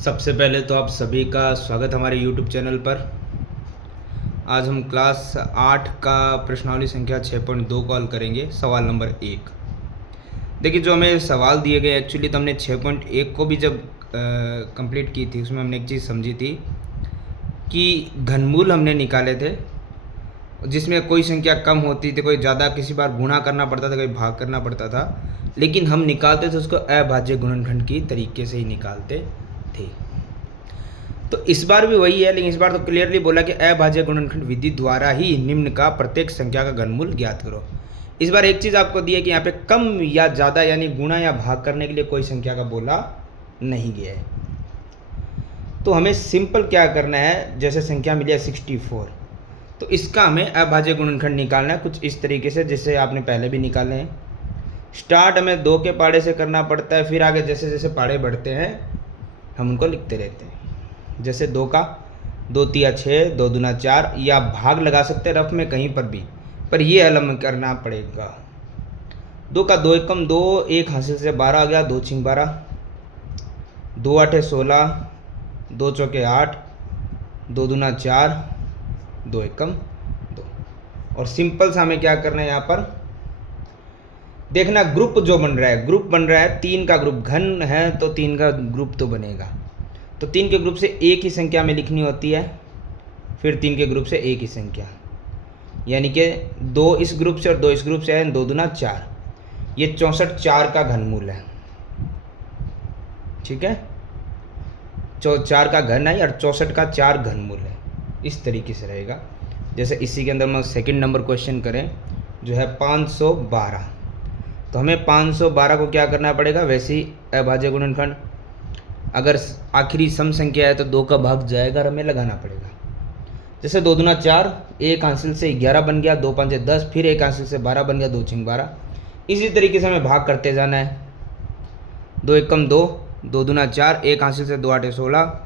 सबसे पहले तो आप सभी का स्वागत हमारे YouTube चैनल पर। आज हम क्लास 8 का प्रश्नावली संख्या 6.2 कॉल करेंगे। सवाल नंबर 1। देखिए, जो हमें सवाल दिए गए एक्चुअली तो हमने 6.1 को भी जब कंप्लीट की थी, उसमें हमने एक चीज़ समझी थी कि घनमूल हमने निकाले थे, जिसमें कोई संख्या कम होती थी, कोई ज़्यादा, किसी बार गुणा करना पड़ता था, कोई भाग करना पड़ता था, लेकिन हम निकालते थे उसको अभाज्य गुणनखंड की तरीके से ही निकालते थे। तो इस बार भी वही है, लेकिन इस बार तो क्लियरली बोला कि अभाज्य गुणनखंड विधि द्वारा ही निम्न का प्रत्येक संख्या का घनमूल ज्ञात करो। इस बार एक चीज़ आपको दी है कि यहाँ पे कम या ज़्यादा यानी गुणा या भाग करने के लिए कोई संख्या का बोला नहीं गया है। तो हमें सिंपल क्या करना है, जैसे संख्या मिली है 64, तो इसका हमें अभाज्य गुणनखंड निकालना है कुछ इस तरीके से, जैसे आपने पहले भी निकाले हैं। स्टार्ट हमें 2 के पाड़े से करना पड़ता है, फिर आगे जैसे जैसे पाड़े बढ़ते हैं हम उनको लिखते रहते हैं। जैसे 2 का 2 तिया 6, 2 दूना 4, या भाग लगा सकते हैं रफ में कहीं पर भी, पर ये हल हमें करना पड़ेगा। 2 का 2 एकम 2, 1 हासिल से 12 आ गया, 2 छिंग 12, 2 आठे 16, 2 चौके 8, 2 दूना 4, 2 एकम 2। और सिंपल सा हमें क्या करना है, यहाँ पर देखना ग्रुप जो बन रहा है, ग्रुप बन रहा है 3 का ग्रुप, घन है तो 3 का ग्रुप तो बनेगा। तो 3 के ग्रुप से एक ही संख्या में लिखनी होती है, फिर 3 के ग्रुप से एक ही संख्या, यानी कि 2 इस ग्रुप से और 2 इस ग्रुप से है, 2 दूना 4। ये 64 4 का घनमूल है, ठीक है। 4 का घन है और 64 का 4 घनमूल है, इस तरीके से रहेगा। जैसे इसी के अंदर हम सेकंड नंबर क्वेश्चन करें जो है 512, तो हमें 512 को क्या करना पड़ेगा, वैसे ही अभाज्य गुणनखंड, अगर आखिरी सम संख्या है तो 2 का भाग जाएगा और हमें लगाना पड़ेगा। जैसे 2 दूना 4, 1 हासिल से 11 बन गया, 2 5 10, फिर 1 हासिल से 12 बन गया, 2 छिंग 12। इसी तरीके से हमें भाग करते जाना है। 2 एकम 2, 2 दूना 4, 1 हासिल से 2 आठे 16,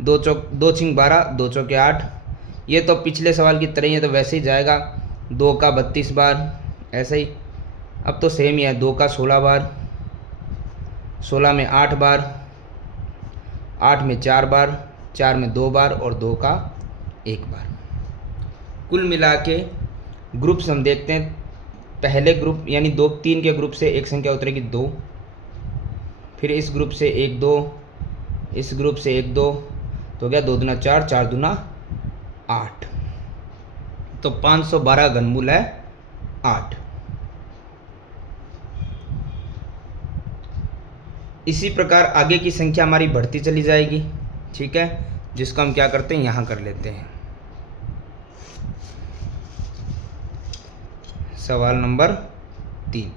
2 छिंग 12, 2 चौके 8। ये तो पिछले सवाल की तरह ही है, तो वैसे ही जाएगा। 2 का 32 बार, ऐसे ही अब तो सेम ही है। 2 का 16 बार, 16 में 8 बार, 8 में 4 बार, 4 में 2 बार और 2 का 1 बार। कुल मिला के ग्रुप्स हम देखते हैं। पहले ग्रुप यानी 3 के ग्रुप से एक संख्या उतरेगी 2, फिर इस ग्रुप से 1 2, इस ग्रुप से 1 2, तो क्या 2 दूना 4, 4 दूना 8। तो 512 घनमूल है 8। इसी प्रकार आगे की संख्या हमारी बढ़ती चली जाएगी, ठीक है, जिसको हम क्या करते हैं, यहाँ कर लेते हैं। सवाल नंबर 3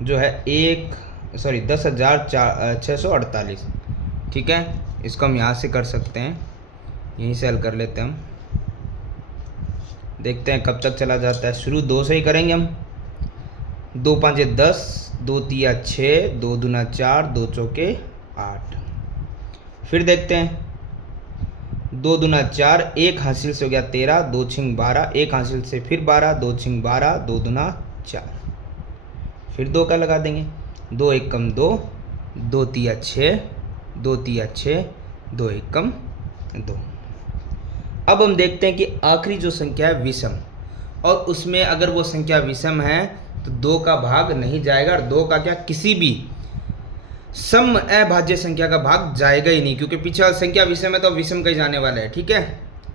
जो है 10,648, ठीक है। इसको हम यहाँ से कर सकते हैं, यहीं से हल कर लेते हैं हम। देखते हैं कब तक चला जाता है। शुरू 2 से ही करेंगे हम। 2 5 10, 2 तिया 6, 2 दूना 4, 2 चौके 8। फिर देखते हैं 2 दूना 4, 1 हासिल से हो गया 13, 2 छिंग 12, 1 हासिल से फिर 12, 2 छिंग 12, 2 दूना 4। फिर 2 का लगा देंगे। 2 एकम 2, 2 तिया 6, 2 तिया 6, 2 एकम 2। अब हम देखते हैं कि आखिरी जो संख्या है विषम, और उसमें अगर वो संख्या विषम है तो 2 का भाग नहीं जाएगा, और 2 का क्या किसी भी सम अभाज्य संख्या का भाग जाएगा ही नहीं, क्योंकि पीछे वाली संख्या विषम है तो विषम का ही जाने वाला है, ठीक है।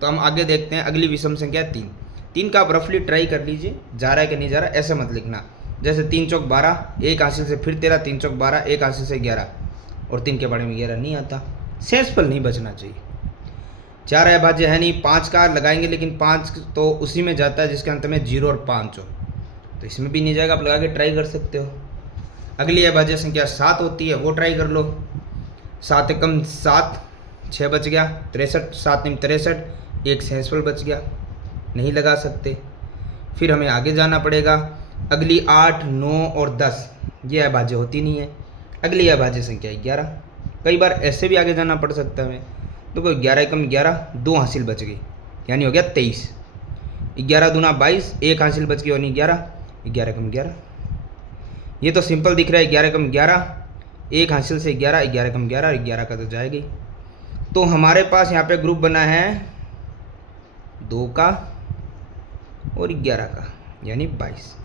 तो हम आगे देखते हैं। अगली विषम संख्या 3। 3 का आप रफली ट्राई कर लीजिए, जा रहा है कि नहीं जा रहा, ऐसे मत लिखना। जैसे 3 चौक 12, 1 हासिल से फिर 13, 3 चौक 12, 1 हासिल से 11, और 3 के बारे में 11 नहीं आता। सेंसफुल नहीं बचना चाहिए। 4 अभाज्य है नहीं, 5 का लगाएंगे, लेकिन 5 तो उसी में जाता है जिसके अंत में 0 और 5 हो, तो इसमें भी नहीं जाएगा। आप लगा के ट्राई कर सकते हो। अगली अभाज्य संख्या 7 होती है, वो ट्राई कर लो। 7 एकम 7, 6 बच गया, 63, 7 निम 63, 1 सेंसफुल बच गया, नहीं लगा सकते। फिर हमें आगे जाना पड़ेगा। अगली 8 9 और 10 ये अभाज्य होती नहीं है। अगली अभाज्य संख्या 11। कई बार ऐसे भी आगे जाना पड़ सकता है हमें। तो कोई 11 एकम 11, 2 हासिल बच गई, यानी हो गया 23। 11 दूना 22, 1 हासिल बच गई, यानी 11, 11 एकम 11। ये तो सिंपल दिख रहा है, 11 एकम 11, एक हासिल से 11, 11 कम 11, 11 का तो जाएगी। तो हमारे पास यहाँ पे ग्रुप बना है 2 का और 11 का, यानी 22।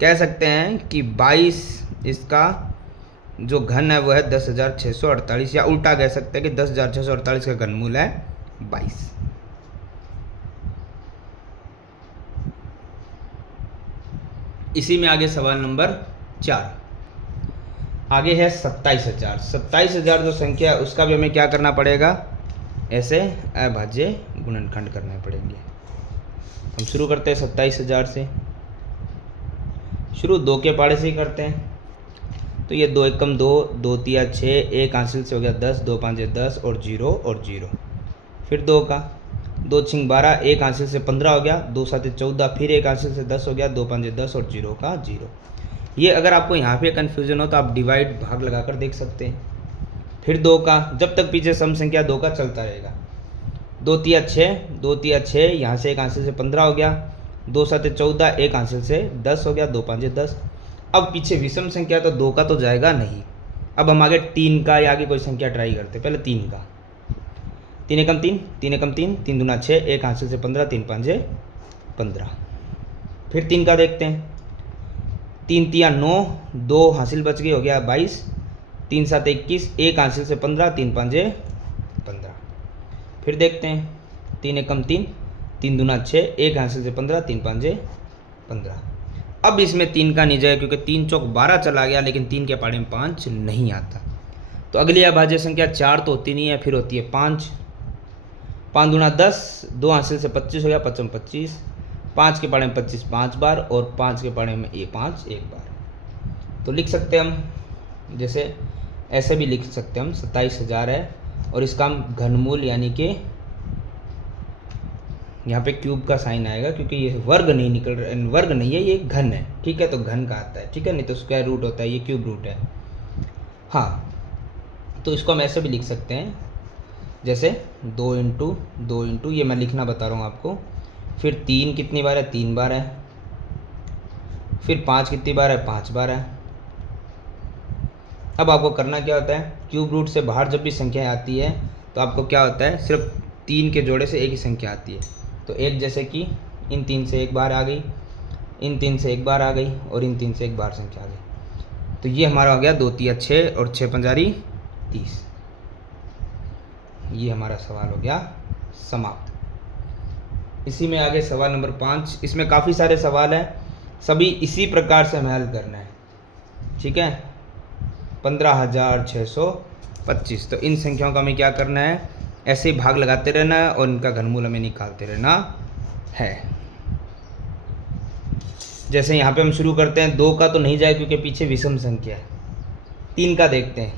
कह सकते हैं कि 22 इसका जो घन है वो है 10,648, या उल्टा कह सकते हैं कि 10,648 का घनमूल है 22। इसी में आगे सवाल नंबर 4 आगे है 27,000। 27,000 जो संख्या है उसका भी हमें क्या करना पड़ेगा, ऐसे अभाज्य गुणनखंड करने पड़ेंगे। हम शुरू करते हैं 27,000 से, शुरू 2 के पाड़े से ही करते हैं। तो ये 2 एकम 2, 2 तिया 6, एक हासिल से हो गया 10, 2 पाँचे 10 और 0 और 0। फिर 2 का, 2 छिंग 12, एक हासिल से 15 हो गया, 2 साते 14, फिर एक हासिल से 10 हो गया, 2 पाँचे 10 और 0 का 0। ये अगर आपको यहाँ पे कन्फ्यूजन हो तो आप डिवाइड भाग लगाकर देख सकते हैं। फिर 2 का, जब तक पीछे सम संख्या 2 का चलता रहेगा। 2 तिया 6, 2 तिया 6, यहाँ से एक हासिल से 15 हो गया, 2 साते 14, एक हासिल से 10 हो गया, 2 पाँचे 10। अब पीछे विषम संख्या तो 2 का तो जाएगा नहीं। अब हम आगे 3 का या आगे कोई संख्या ट्राई करते हैं। पहले 3 का, 3 एकम 3, 3 एकम 3, 3 दूना 6, एक हासिल से 15, 3 पाँचे 15। फिर 3 का देखते हैं, 3 तिया 9, 2 हासिल बच गई, हो गया 22, 3 सात 21, एक हासिल से 15, 3 पाँचे 15। फिर देखते हैं, 3 एकम 3, 3 दूना 6, एक हासिल से 15, 3 पाँचे 15। अब इसमें 3 का नहीं जाएगा क्योंकि 3 चौक 12 चला गया, लेकिन 3 के पाड़े में 5 नहीं आता। तो अगली अभाज्य संख्या 4 तो होती नहीं है, फिर होती है 5। 5 दूना 10, 2 हासिल से 25 हो गया, 55 25, 5 के पाड़े में 25 5 बार और 5 के पाड़े में 5 1 बार। तो लिख सकते हैं हम, जैसे ऐसे भी लिख सकते हैं हम, 27,000 है और इसका हम घनमूल यानी कि यहाँ पे क्यूब का साइन आएगा क्योंकि ये वर्ग नहीं निकल रहा, वर्ग नहीं है, ये घन है, ठीक है। तो घन का आता है, ठीक है, नहीं तो स्क्वायर रूट होता है, ये क्यूब रूट है। हाँ, तो इसको हम ऐसे भी लिख सकते हैं, जैसे 2 इंटू 2 इंटू, ये मैं लिखना बता रहा हूँ आपको। फिर 3 कितनी बार है, 3 बार है। फिर 5 कितनी बार है, 5 बार है। अब आपको करना क्या होता है, क्यूब रूट से बाहर जब भी संख्या आती है तो आपको क्या होता है, सिर्फ 3 के जोड़े से एक ही संख्या आती है। तो एक, जैसे कि इन 3 से एक बार आ गई, इन 3 से एक बार आ गई और इन 3 से एक बार संख्या आ गई। तो ये हमारा हो गया 2 तिया 6 और 6 पंजारी 30। ये हमारा सवाल हो गया समाप्त। इसी में आगे सवाल नंबर 5। इसमें काफ़ी सारे सवाल हैं, सभी इसी प्रकार से हमें हल करना है, ठीक है। 15,625। तो इन संख्याओं का हमें क्या करना है, ऐसे ही भाग लगाते रहना है और इनका घनमूल हमें निकालते रहना है। जैसे यहाँ पे हम शुरू करते हैं, 2 का तो नहीं जाए क्योंकि पीछे विषम संख्या है। 3 का देखते हैं,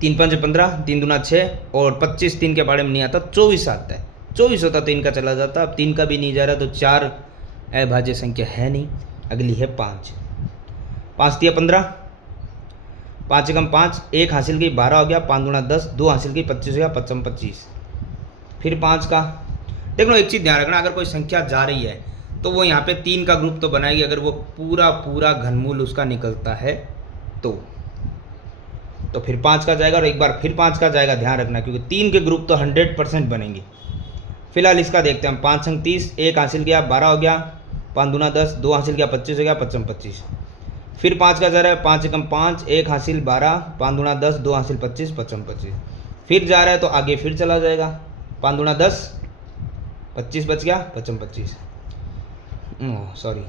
3 5 15, 3 दूना 6 और 25 3 के बारे में नहीं आता, 24 आता है। 24 होता तो इनका चला जाता, अब 3 का भी नहीं जा रहा तो 4 अभाज्य संख्या है नहीं। अगली है 5, 5 तिया 15, 5 एकम 5, एक हासिल की 12 हो गया, 5 दूना 10, 2 हासिल की 25 हो गया, 55 25। फिर 5 का देख लो, एक चीज़ ध्यान रखना, अगर कोई संख्या जा रही है तो वो यहाँ पे 3 का ग्रुप तो बनाएगी, अगर वो पूरा घनमूल उसका निकलता है तो फिर 5 का जाएगा और एक बार फिर 5 का जाएगा, ध्यान रखना, क्योंकि 3 के ग्रुप तो 100% बनेंगे। फिलहाल इसका देखते हैं हम, 5 संग 30, एक हासिल किया 12 हो गया, 5 दूना 10, 2 हासिल किया 25 हो गया, 55 25। फिर 5 का जा रहा है, 5 एकम 5, एक हासिल 12, 5 दूना 10, 2 हासिल 25 55 25। फिर जा रहा है तो आगे फिर चला जाएगा, 5 दूना 10, 25 बच गया, 55 25, सॉरी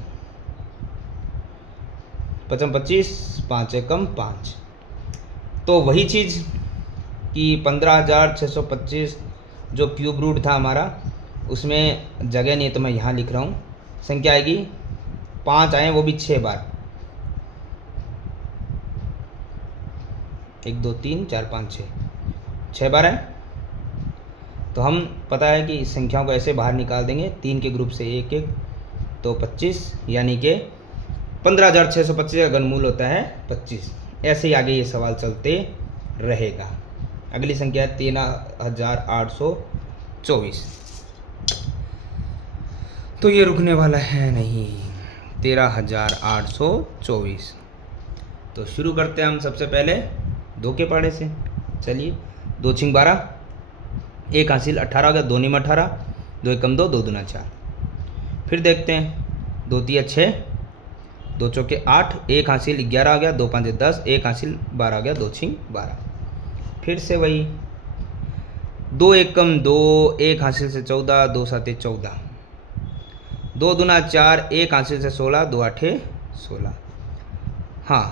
55 25, 5 एकम 5। तो वही चीज़ कि 15,625 जो क्यूब रूट था हमारा, उसमें जगह नहीं है तो मैं यहाँ लिख रहा हूँ, संख्या आएगी 5 आए वो भी 6 बार, 1 2 3 4 5 6 बार है। तो हम पता है कि इस संख्याओं को ऐसे बाहर निकाल देंगे, 3 के ग्रुप से 1 1 तो 25, यानी कि 15,625 का घनमूल होता है 25। ऐसे ही आगे ये सवाल चलते रहेगा। अगली संख्या है 13,824। तो ये रुकने वाला है नहीं, 13,824। तो शुरू करते हैं हम सबसे पहले 2 के पहाड़े से। चलिए, 2 छिंग 12, 1 हासिल 18 हो गया, 2 नीम 18, 2 एकम 2, 2 दूना 4। फिर देखते हैं 2 तिया 6, 2 चौके 8, 1 हासिल 11 हो गया, 2 पाँचे 10, 1 हासिल 12 हो गया, 2 छिंग 12। फिर से वही 2 एकम 2, 1 हासिल से 14, 2 साते 14, 2 दूना 4, 1 हासिल से 16, 2 आठे 16। हाँ,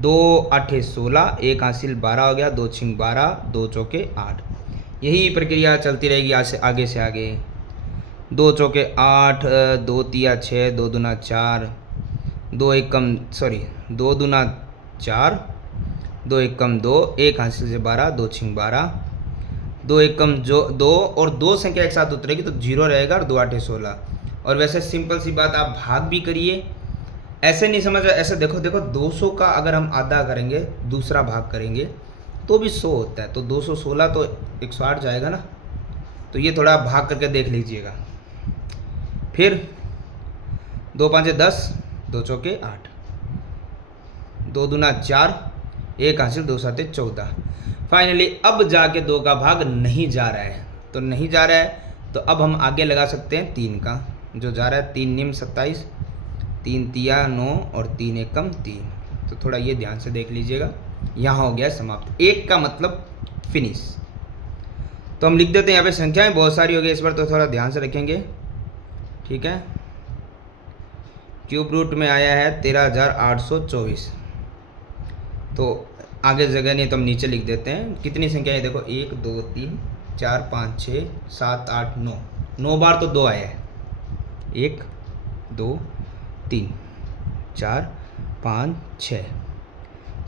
2 आठे 16, 1 हासिल 12 हो गया, 2 छिंग 12, 2 चौके 8। यही प्रक्रिया चलती रहेगी आगे से आगे। 2 चौके 8, 2 तिया 6, 2 दूना 4, 2 एकम 2 दूना 4, 2 एकम 2, 1 हासिल से 12, 2 छिंग 12, 2 एकम 2 और 2 संख्या एक साथ उतरेगी तो 0 रहेगा और 2 आठे 16। और वैसे सिंपल सी बात, आप भाग भी करिए, ऐसे नहीं समझ, ऐसे देखो 200 का अगर हम आधा करेंगे, दूसरा भाग करेंगे तो भी 100 होता है, तो 216 तो 108 जाएगा ना। तो ये थोड़ा भाग करके देख लीजिएगा। फिर 2 पाँचे 10, 2 चौके 8, 2 दूना 4, 1 हासिल 2 साते 14। फाइनली अब जाके 2 का भाग नहीं जा रहा है, तो नहीं जा रहा है तो अब हम आगे लगा सकते हैं 3 का, जो जा रहा है 3 निम 27, 3 तिया 9 और 3 एकम 3। तो थोड़ा ये ध्यान से देख लीजिएगा, यहाँ हो गया समाप्त। 1 का मतलब फिनिश। तो हम लिख देते हैं, यहाँ पे संख्याएं बहुत सारी हो गई इस बार, तो थोड़ा ध्यान से रखेंगे, ठीक है। क्यूब रूट में आया है 13,824। तो आगे जगह नहीं तो हम नीचे लिख देते हैं। कितनी संख्याएं देखो, 1 2 3 4 5 6 7 8 9, 9 बार तो 2 आया है। 1 2 3 4 5 6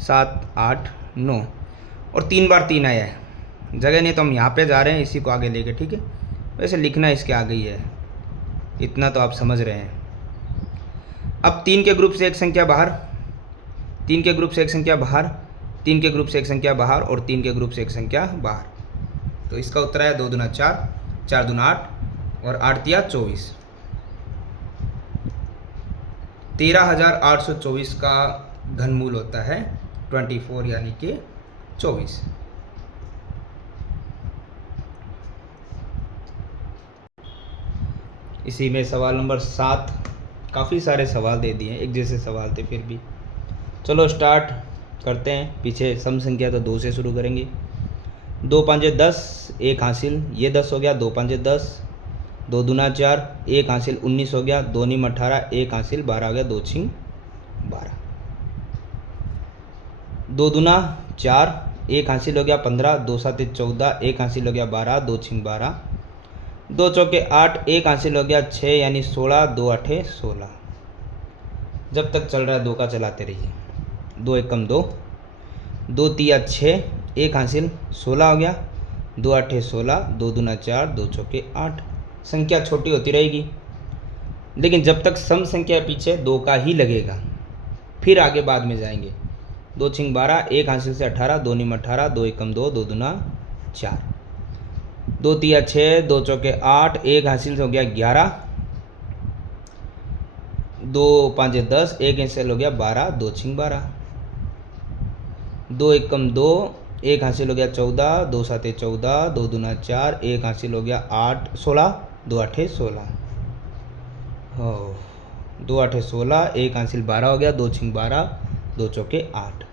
7 8 9 और 3 बार 3 आया है। जगह नहीं तो हम यहाँ पे जा रहे हैं इसी को आगे लेके, ठीक है। वैसे लिखना इसके आगे ही है, इतना तो आप समझ रहे हैं। अब 3 के ग्रुप से एक संख्या बाहर, 3 के ग्रुप से एक संख्या बाहर, 3 के ग्रुप से एक संख्या बाहर और 3 के ग्रुप से एक संख्या बाहर। तो इसका उत्तर है 2 दूना 4, 4 दूना 8 और 8 तिया 24। 13,824 का घनमूल होता है 24 यानी कि 24। इसी में सवाल नंबर 7, काफ़ी सारे सवाल दे दिए हैं, एक जैसे सवाल थे फिर भी। चलो स्टार्ट करते हैं। पीछे सम संख्या तो 2 से शुरू करेंगे। 2 पाँचे 10, 1 हासिल, ये 10 हो गया, 2 पाँचे 10, 2 दूना 4, 1 हासिल 19 हो गया, 2 नीम 18, 1 हासिल 12 हो गया, 2 छिंग 12। 2 दूना 4, 1 हासिल हो गया 15, 2 साते 14, 1 हासिल हो गया 12, 2 छिंग 12, 2 चौके 8, 1 हासिल हो गया 6 यानी 16, 2 आठे 16। जब तक चल रहा है 2 का चलाते रहिए। 2 एकम 2, 2 तिया 6, 1 हासिल 16 हो गया, 2 आठे 16, 2 दूना 4, 2 चौके 8। संख्या छोटी होती रहेगी, लेकिन जब तक सम संख्या पीछे 2 का ही लगेगा, फिर आगे बाद में जाएंगे। 2 छिंग 12, 1 हासिल से 18, 2 नीम 18, 2 एकम 2, 2 दूना 4, 2 तिया 6, 2 चौके 8, 1 हासिल हो गया 11, 2 पाँचे 10, 1 हासिल हो गया 12, 2 छिंग 12, 2 एकम 2, 1 हासिल हो गया 14, 2 साते 14, 2 दूना 4, 1 हासिल हो गया 8 16, 2 आठे 16, 2 आठे 16, 1 हासिल 12 हो गया, 2 छिंग 12, 2 चौके 8।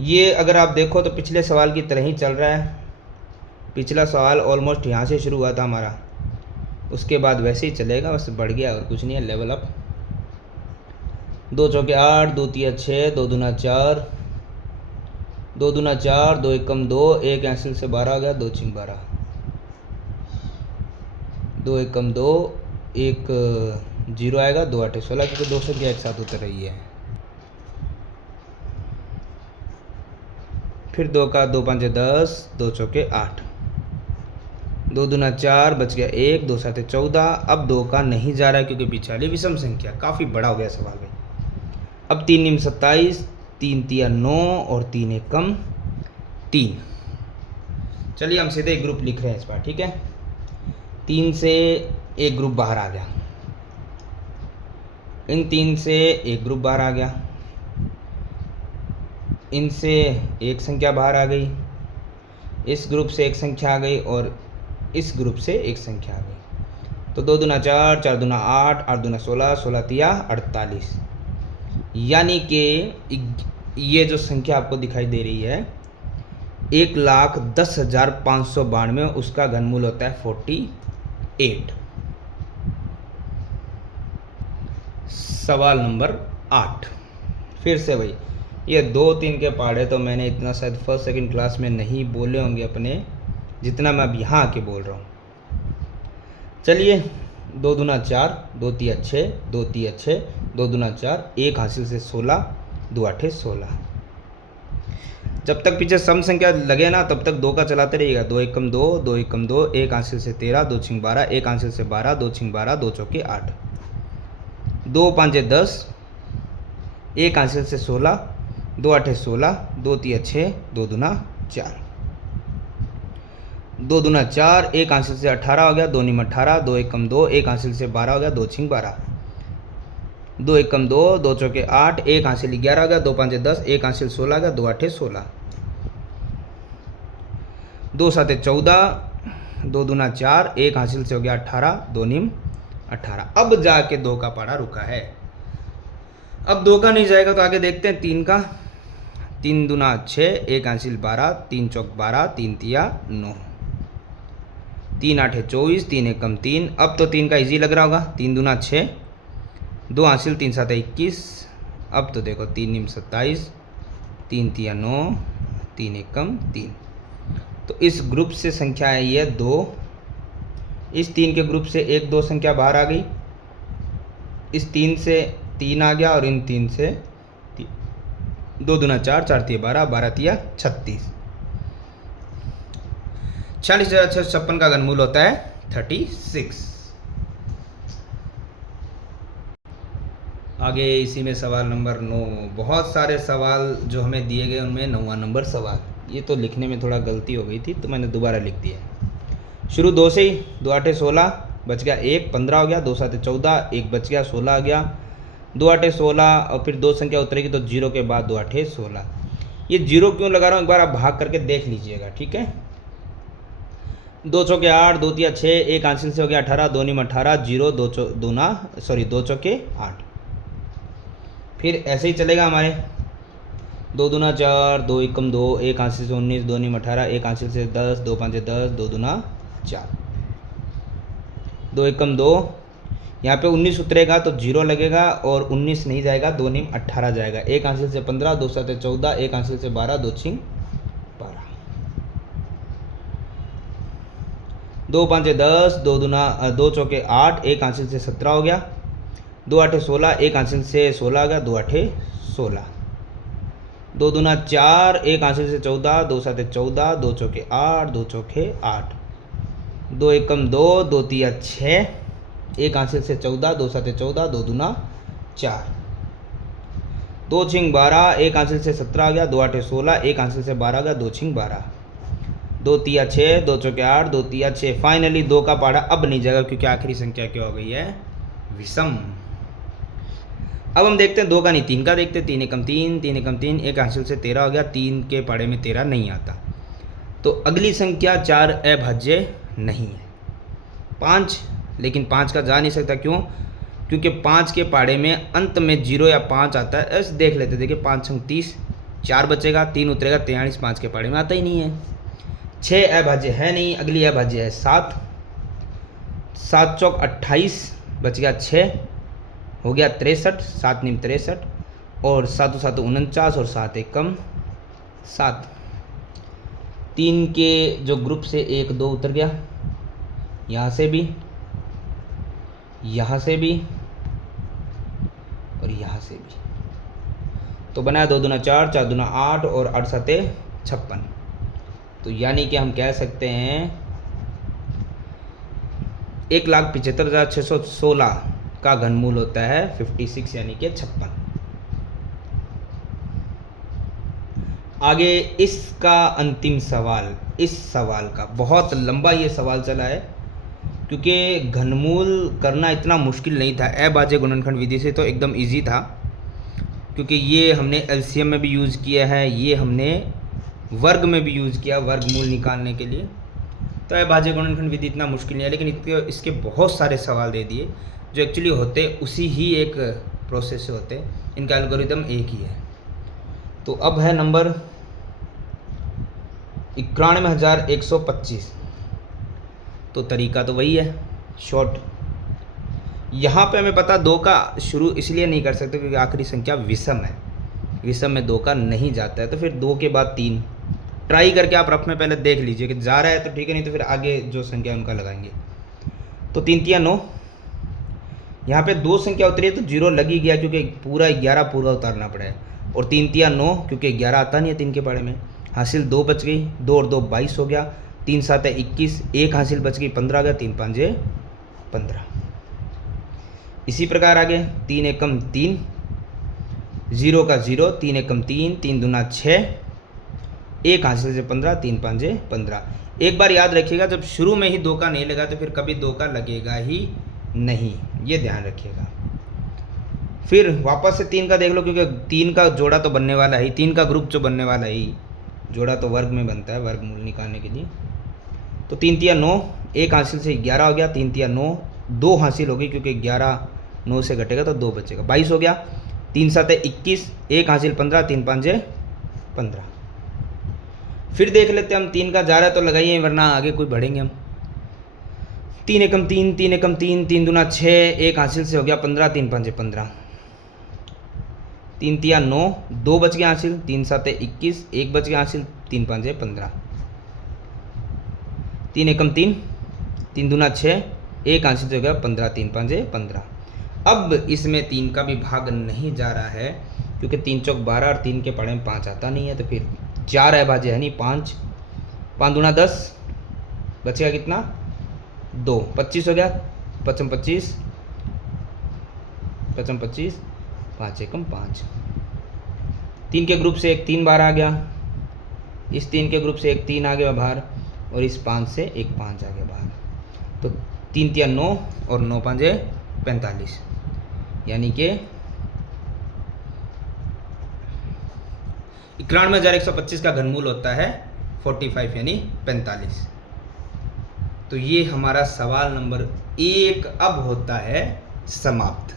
ये अगर आप देखो तो पिछले सवाल की तरह ही चल रहा है। पिछला सवाल ऑलमोस्ट यहाँ से शुरू हुआ था हमारा, उसके बाद वैसे ही चलेगा, बस बढ़ गया और कुछ नहीं है, लेवल अप। 2 चौके 8, 2 तिया 6, 2 दूना 4, 2 दूना 4, 2 एकम 2, 1 हासिल से 12 हो गया, 2 छिंग 12, 2 एकम 2, 1 0 आएगा, 2 आठे 16, क्योंकि 2 संख्या एक साथ उतर रही है। फिर 2 का 2 पाँचे 10, 2 चौके 8, 2 दूना 4, बच गया 1, 2 साते 14। अब 2 का नहीं जा रहा है क्योंकि पीछे वाली विषम संख्या, काफ़ी बड़ा हो गया सवाल भाई। अब 3 निम 27, 3 तिया 9 और 3 एकम 3। चलिए हम सीधे एक ग्रुप लिख रहे हैं इस बार, ठीक है। 3 से एक ग्रुप बाहर आ गया, इन 3 से एक ग्रुप बाहर आ गया, इनसे एक संख्या बाहर आ गई, इस ग्रुप से एक संख्या आ गई और इस ग्रुप से एक संख्या आ गई। तो 2 दूना 4, 4 दूना 8, 8 दूना 16, 16 तिया 48। यानी कि ये जो संख्या आपको दिखाई दे रही है 1,10,592, उसका घनमूल होता है 48। सवाल नंबर 8 फिर से भाई, ये 2-3 के पहाड़े तो मैंने इतना शायद फर्स्ट सेकंड क्लास में नहीं बोले होंगे अपने, जितना मैं अब यहाँ आके बोल रहा हूँ। चलिए 2 दूना 4, 2 तिया 6, 2 तिया 6, 2 दूना 4, 1 हासिल से 16, 2 आठे 16। जब तक पीछे सम संख्या लगे ना तब तक 2 का चलाते रहिएगा। 2 एकम 2, 2 एकम 2, 1 हासिल से 13, 2 छिंग 12, 1 हासिल से 12, 2 छिंग 12, 2 चौके 8, 2 पाँचे 10, 1 हासिल से 16, 2 आठे 16, 2 तिया 6, 2 दूना 4, 2 दूना 4, 1 हासिल से 18 हो गया, 2 निम 18, 2 एकम 2, 1 हासिल से 12 हो गया, 2 छिंग 12, 2 एकम 2, 2 चौके 8, 1 हासिल 11 हो गया, 2 पाँचे 10, 1 हासिल 16 हो गया, 2 आठे 16, 2 साते 14, 2 दूना 4, 1 हासिल से हो गया 18, 2 निम 18। अब जाके 2 का पहाड़ा रुका है। अब 2 का नहीं जाएगा तो आगे देखते हैं 3 का। 3 दूना 6, 1 हासिल 12, 3 चौक 12, 3 तिया 9, 3 आठे 24, 3 एकम 3। अब तो 3 का इजी लग रहा होगा। 3 दूना 6, 2 हासिल 3 सात 21। अब तो देखो 3 निम 27, 3 तिया 9, 3 एकम 3। तो इस ग्रुप से संख्या आई है 2। इस 3 के ग्रुप से 1-2 संख्या बाहर आ गई, इस 3 से 3 आ गया और इन 3 से 2 दूना 4, 4 तिया 12, 12 तिया 36। 46,656 का घनमूल होता है 36। आगे इसी में सवाल नंबर 9। बहुत सारे सवाल जो हमें दिए गए उनमें 9वां नंबर सवाल। ये तो लिखने में थोड़ा गलती हो गई थी तो मैंने दोबारा लिख दिया। शुरू 2 से ही, 2 आठे 16, बच गया 1, 15 हो गया, 2 साते 14, 1 बच गया 16 आ गया, 2 आठे 16 और फिर 2 संख्या उतरेगी तो 0 के बाद 2 आठे 16। ये 0 क्यों लगा रहा हूँ एक बार आप भाग करके देख लीजिएगा, ठीक है। 2 चौके 8, 2 तिया 6, 1 हासिल से हो गया 18, 2 निम 18, 0, 2 चौके 8। फिर ऐसे ही चलेगा हमारे 2 दूना 4, 2 एकम 2, 1 हासिल से 19, 2 निम 18, 1 हासिल से 10, 2 पाँचे 10, 2 दूना 4, 2 एकम 2। यहाँ पे 19 उतरेगा तो 0 लगेगा और 19 नहीं जाएगा, 2 निम 18 जाएगा, 1 हासिल से 15, 2 साते 14, 1 हासिल से 12, 2 छिंग 12, 2 पाँचे 10, 2 चौके 8, 1 हासिल से 17 हो गया, 2 आठे 16, 1 हासिल से 16 आ गया, 2 आठे 16, 2 दूना 4, 1 हासिल से 14, 2 साते 14, 2 चौके 8, 2 चौके 8, 2 एकम 2, 2 तिया 6, 1 हासिल से 14, 2 साते 14, 2 दूना 4, 2 छिंग 12, 1 हासिल से 17 आ गया, 2 आठे 16, 1 हासिल से 12 आ गया, 2 छिंग 12, 2 तिया 6, 2 चौके 8, 2 तिया 6। फाइनली 2 का पहाड़ा अब नहीं जाएगा क्योंकि आखिरी संख्या क्या हो गई है, विषम। अब हम देखते हैं 2 का नहीं 3 का देखते हैं। 3 एकम 3, 3 एकम 3, 1 हासिल से 13 हो गया, 3 के पहाड़े में 13 नहीं आता। तो अगली संख्या 4 अभाज्य नहीं है। 5, लेकिन 5 का जा नहीं सकता, क्यों? क्योंकि 5 के पहाड़े में अंत में 0 या 5 आता है। ऐसे देख लेते, देखिए 5 छंग 30, 4 बचेगा, 3 उतरेगा 43, 5 के पहाड़े में आता ही नहीं है। 6 अभाज्य है नहीं, अगली अभाज्य है 7, 7 चौक 28, बच गया 6, हो गया 63, 7 निम 63 और 7 7 49 और 7 एकम 7। 3 के जो ग्रुप से 1 2 उतर गया, यहाँ से भी, यहाँ से भी और यहाँ से भी, तो बना 2 दूना 4, 4 दूना 8 और 8 साते 56। तो यानी कि हम कह सकते हैं 1,75,616 का घनमूल होता है 56 यानी कि 56। आगे इसका अंतिम सवाल, इस सवाल का बहुत लंबा ये सवाल चला है क्योंकि घनमूल करना इतना मुश्किल नहीं था। अभाज्य गुणनखंड विधि से तो एकदम इजी था। क्योंकि ये हमने एलसीएम में भी यूज़ किया है, ये हमने वर्ग में भी यूज़ किया वर्गमूल निकालने के लिए। तो अभाज्य गुणनखंड विधि इतना मुश्किल नहीं है, लेकिन इसके बहुत सारे सवाल दे दिए जो एक्चुअली होते उसी ही एक प्रोसेस से होते, इनका एल्गोरिदम एक ही है। तो अब है नंबर 91,125। तो तरीका तो वही है, शॉर्ट। यहाँ पे हमें पता 2 का शुरू इसलिए नहीं कर सकते क्योंकि आखिरी संख्या विषम है, विषम में 2 का नहीं जाता है। तो फिर 2 के बाद 3 ट्राई करके आप रफ में पहले देख लीजिए कि जा रहा है तो ठीक है, नहीं तो फिर आगे जो संख्या उनका लगाएंगे। तो 3 तिया 9, यहाँ पे 2 संख्या उतरी है तो 0 लग ही गया क्योंकि पूरा 11 पूरा उतारना पड़ा। और 3 तिया 9 क्योंकि 11 आता नहीं है 3 के पाड़े में, हासिल 2 बच गई, 2 और 2 22 हो गया, 3 7 21, 1 हासिल बच गई 15 आ गया, 3 5 15। इसी प्रकार आगे 3 एकम 3, 0 का 0, 3 एकम 3, 3 दूना 6, 1 हासिल से 15, 3 5 15। एक बार याद रखिएगा, जब शुरू में ही 2 का नहीं लगा तो फिर कभी 2 का लगेगा ही नहीं, ये ध्यान रखिएगा। फिर वापस से 3 का देख लो क्योंकि 3 का जोड़ा तो बनने वाला है, 3 का ग्रुप जो बनने वाला है, जोड़ा तो वर्ग में बनता है वर्गमूल निकालने के लिए। तो 3 तिया 9, 1 हासिल से 11 हो गया, 3 तिया 9, 2 हासिल हो गई क्योंकि 11 9 से घटेगा तो 2 बचेगा, 22 हो गया, 3 7 21, 1 हासिल 15, 3 5 15। फिर देख लेते हैं हम, 3 का जा रहा है तो लगाइए वरना आगे कोई बढ़ेंगे हम। 3 एकम 3, 3 एकम 3, 3 दूना 6, 1 हासिल से हो गया 15, 3 5 15। 3 तिया 9, 2 बच गया हासिल, 3 7 21, 1 बच गया हासिल, 3 5 15। 3 एकम 3, 3 दूना 6, 1 हासिल से हो गया 15, 3 5 15। अब इसमें 3 का भी भाग नहीं जा रहा है क्योंकि 3 चौक 12 और 3 के पड़े में 5 आता नहीं है, तो फिर 4 अभाज्य है नहीं, 5 5 दूना 10, बचेगा कितना 2, 25 हो गया, 55 25, 55 25, 5 एकम 5। 3 के ग्रुप से एक 3 बार आ गया, इस 3 के ग्रुप से एक 3 आ गया बाहर, और इस 5 से एक 5 आ गया बाहर। तो 3 तिया 9 और 9 5 45, यानी कि 91,125 का घनमूल होता है 45 यानी 45। तो ये हमारा सवाल नंबर 1 अब होता है समाप्त।